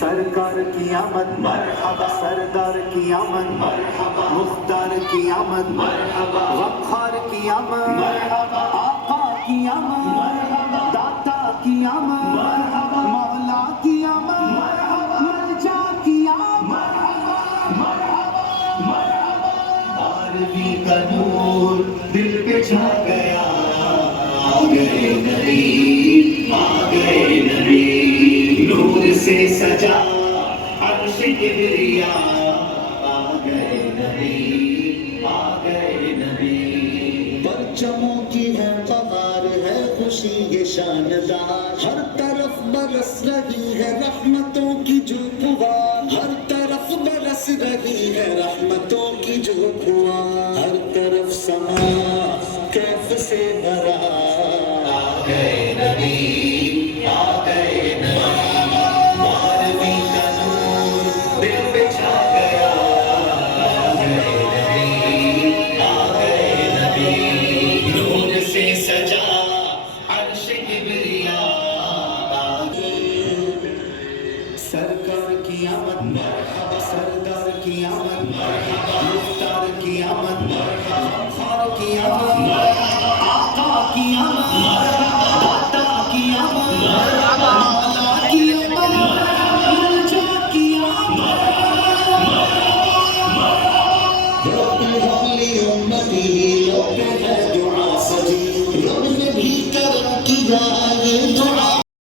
سرکار کی آمد مرحبا، سردار کی آمد مرحبا، مختار کی آمد مرحبا، وقار کی آمد مرحبا، آقا کی آمد مرحبا، داتا کی آمد مرحبا، مولا کی آمد مرحبا، ملجا کی آمد مرحبا مرحبا مرحبا، عالمی کا نور دل پہ چھا گیا، آ گئے نبی، آ گئے نبی، نور سے سجا عرش کبریا، آ گئے نبی، آ گئے نبی، پرچموں کی ہے بہار، ہے خوشی یہ شاندار، ہر طرف برس رہی ہے رحمتوں کی جو پھوار، ہر طرف برس رہی ہے رحمتوں کی جو پھوار، ہر طرف سما کیف سے بھرا، آ گئے نبی، آ گئے نبی، عالمی کا نور دل پہ چھا گیا، آ گئے نبی، آ گئے نبی، نور سے سجا عرش کبریا، آ گئے، سرکار کی آمد مرحبا، سردار کی آمد مرحبا، مختار کی آمد مرحبا، وقار کی آمد مرحبا، آقا کی آمد مرحبا، داتا کی آمد مرحبا، مولا کی آمد مرحبا، ملجا کی آمد مرحبا، رب هب لي أمتي، رب ہے دعا سجی، رب